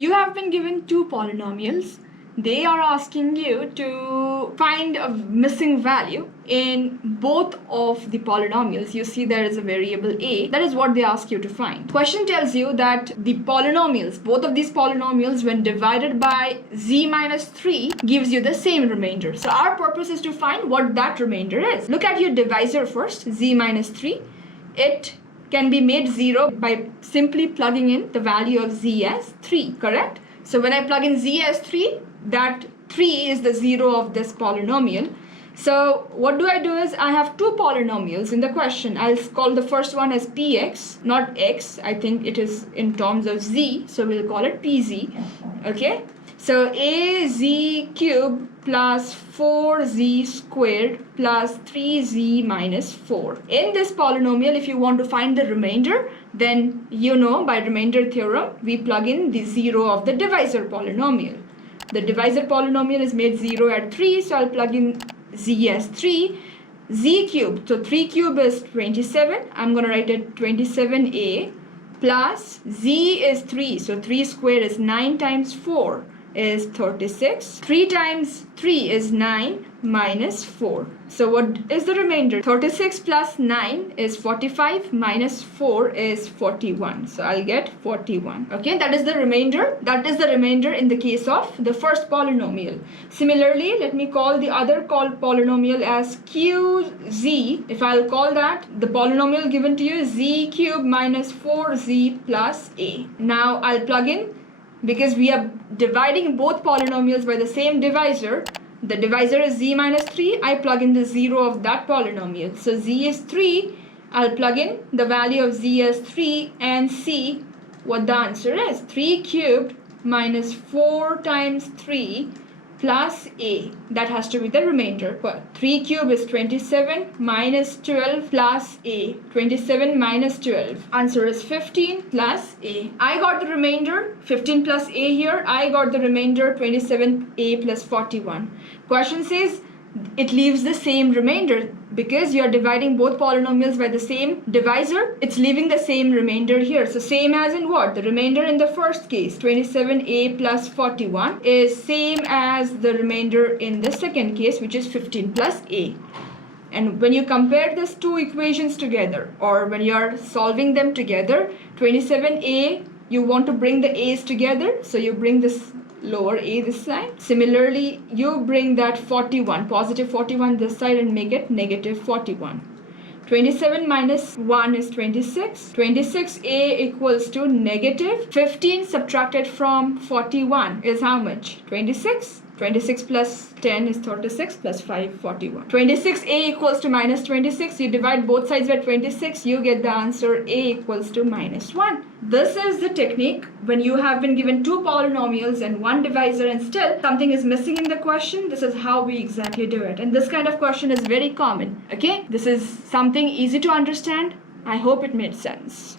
You have been given two polynomials. They are asking you to find a missing value in both of the polynomials. You see there is a variable a. That is what they ask you to find. Question tells you that the polynomials, both of these polynomials, when divided by z minus 3 gives you the same remainder. So our purpose is to find what that remainder is. Look at your divisor first, z minus 3. It can be made 0 by simply plugging in the value of z as 3, correct? So when I plug in z as 3, that 3 is the 0 of this polynomial. So what do? Is I have two polynomials in the question. I'll call the first one as px, not x. I think it is in terms of z, so we'll call it pz, okay? So az cube plus 4z squared plus 3z minus 4. In this polynomial, if you want to find the remainder, then you know by remainder theorem, we plug in the 0 of the divisor polynomial. The divisor polynomial is made 0 at 3, so I'll plug in z as 3. Z cubed, so 3 cube is 27. I'm going to write it 27a plus z is 3, so 3 squared is 9 times 4. Is 36. 3 times 3 is 9 minus 4. So what is the remainder? 36 plus 9 is 45 minus 4 is 41. So I'll get 41. Okay, that is the remainder. That is the remainder in the case of the first polynomial. Similarly, let me call the other polynomial as qz. If I'll call that, the polynomial given to you is z cube minus 4z plus a. Now I'll plug in, because we are dividing both polynomials by the same divisor. The divisor is z minus 3. I plug in the 0 of that polynomial. So z is 3. I'll plug in the value of z as 3 and see what the answer is. 3 cubed minus 4 times 3 plus a. That has to be the remainder. But 3 cube is 27 minus 12 plus a. 27 minus 12. Answer is 15 plus a. I got the remainder 15 plus a here. I got the remainder 27a plus 41. Question says it leaves the same remainder. Because you are dividing both polynomials by the same divisor, it's leaving the same remainder here. So same as in what? The remainder in the first case, 27a plus 41, is same as the remainder in the second case, which is 15 plus a. And when you compare these two equations together, or when you are solving them together, 27a, you want to bring the a's together, so you bring this lower a this side. Similarly, you bring that 41, positive 41 this side, and make it negative 41. 27 minus 1 is 26. 26a equals to negative 15 subtracted from 41 is how much? 26. 26 plus 10 is 36 plus 5, 41. 26a equals to minus 26. You divide both sides by 26. You get the answer a equals to minus 1. This is the technique when you have been given two polynomials and one divisor and still something is missing in the question. This is how we exactly do it. And this kind of question is very common. Okay? This is something easy to understand. I hope it made sense.